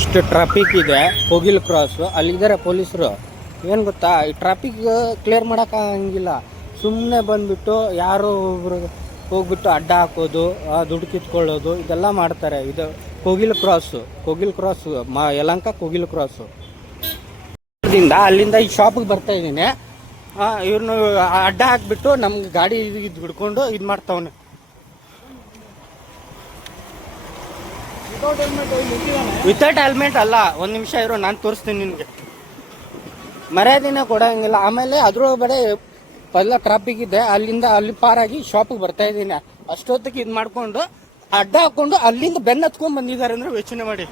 ಇಷ್ಟು ಟ್ರಾಫಿಕ್ ಇದೆ ಕೋಗಿಲ್ ಕ್ರಾಸ್. ಅಲ್ಲಿದ್ದಾರೆ ಪೊಲೀಸರು. ಏನು ಗೊತ್ತಾ, ಈ ಟ್ರಾಫಿಕ್ ಕ್ಲಿಯರ್ ಮಾಡೋಕ್ಕಾಗಂಗಿಲ್ಲ. ಸುಮ್ಮನೆ ಬಂದುಬಿಟ್ಟು ಯಾರೋ ಒಬ್ರು ಹೋಗ್ಬಿಟ್ಟು ಅಡ್ಡ ಹಾಕೋದು, ದುಡ್ಡು ಕಿತ್ಕೊಳ್ಳೋದು, ಇದೆಲ್ಲ ಮಾಡ್ತಾರೆ. ಇದು ಕೋಗಿಲ್ ಕ್ರಾಸ್ ಯಲಹಂಕ ಕೋಗಿಲ್ ಕ್ರಾಸು ದಿಂದ ಅಲ್ಲಿಂದ ಈ ಶಾಪಿಗೆ ಬರ್ತಾ ಇದ್ದೀನಿ. ಇವ್ರನ್ನ ಅಡ್ಡ ಹಾಕ್ಬಿಟ್ಟು ನಮ್ಗೆ ಗಾಡಿ ಇದು ಹಿಡ್ಕೊಂಡು ಇದು ಮಾಡ್ತಾವನೆ. ವಿತೌಟ್ ಹೆಲ್ಮೆಟ್ ಅಲ್ಲ, ಒಂದು ನಿಮಿಷ ಇರೋ, ನಾನು ತೋರಿಸ್ತೀನಿ ನಿನಗೆ. ಮರ್ಯಾದಿನ ಕೊಡಂಗಿಲ್ಲ. ಆಮೇಲೆ ಅದ್ರೊಳಗಡೆ ಎಲ್ಲ ಟ್ರಾಫಿಕ್ ಇದೆ. ಅಲ್ಲಿಂದ ಅಲ್ಲಿ ಪಾರಾಗಿ ಶಾಪಿಗೆ ಬರ್ತಾ ಇದ್ದೀನಿ. ಅಷ್ಟೊತ್ತಿಗೆ ಇದು ಮಾಡ್ಕೊಂಡು ಅಡ್ಡ ಹಾಕೊಂಡು ಅಲ್ಲಿಂದ ಬೆನ್ನ ಹತ್ಕೊಂಡ್ ಬಂದಿದ್ದಾರೆ ಅಂದ್ರೆ ಯೋಚನೆ ಮಾಡಿ.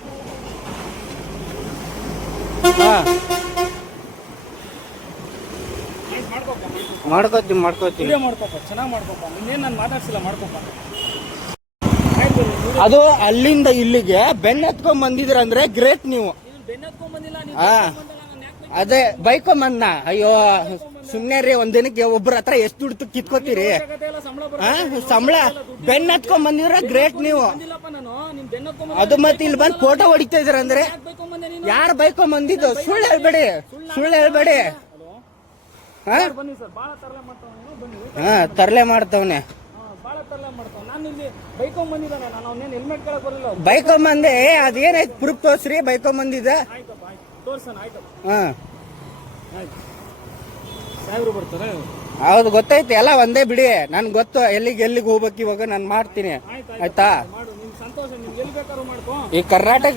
ಮಾಡ್ಕೋತೀವಿ ಅದು ಅಲ್ಲಿಂದ ಇಲ್ಲಿಗೆ ಬೆನ್ನ ಹತ್ಕೊಂಡ್ ಬಂದಿದ್ರ ಅಂದ್ರೆ ಗ್ರೇಟ್ ನೀವು. ಅದೇ ಬೈಕೊಂಬಂದ. ಅಯ್ಯೋ ಸುಮ್ನೆ ರೀ, ಒಂದ್ ದಿನಕ್ಕೆ ಒಬ್ರ ಹತ್ರ ಎಷ್ಟು ದುಡ್ಡು ಕಿತ್ಕೋತೀರಿ? ಸಂಬಳ ಬೆನ್ನ ಹತ್ಕೊಂಡ್ ಬಂದಿದ್ರೆ ಗ್ರೇಟ್ ನೀವು. ಅದು ಮತ್ತೆ ಇಲ್ಲಿ ಬಂದು ಫೋಟೋ ಹೊಡಿತಾ ಇದ್ರ ಅಂದ್ರೆ ಯಾರು ಬೈಕೊಂಡ್ ಬಂದಿದ್ದು? ಸುಳ್ಳು ಹೇಳ್ಬೇಡಿ. ತರಲೆ ಮಾಡ್ತಾವನೆ. ಬೈಕೊಂಬಂದೆ ಅದೇನಾಯ್ತು ಪ್ರೂಫ್ ತೋರ್ಸ್ರಿ. ಬೈಕೊಂಬಂದಿದ್ದ ಹೌದು, ಗೊತ್ತೈತಿ ಎಲ್ಲ ಒಂದೇ ಬಿಡಿ. ನನ್ಗೆ ಗೊತ್ತು ಎಲ್ಲಿಗೆ ಹೋಗ್ಬೇಕು. ಇವಾಗ ನಾನು ಮಾಡ್ತೀನಿ, ಆಯ್ತಾ? ಈ ಕರ್ನಾಟಕ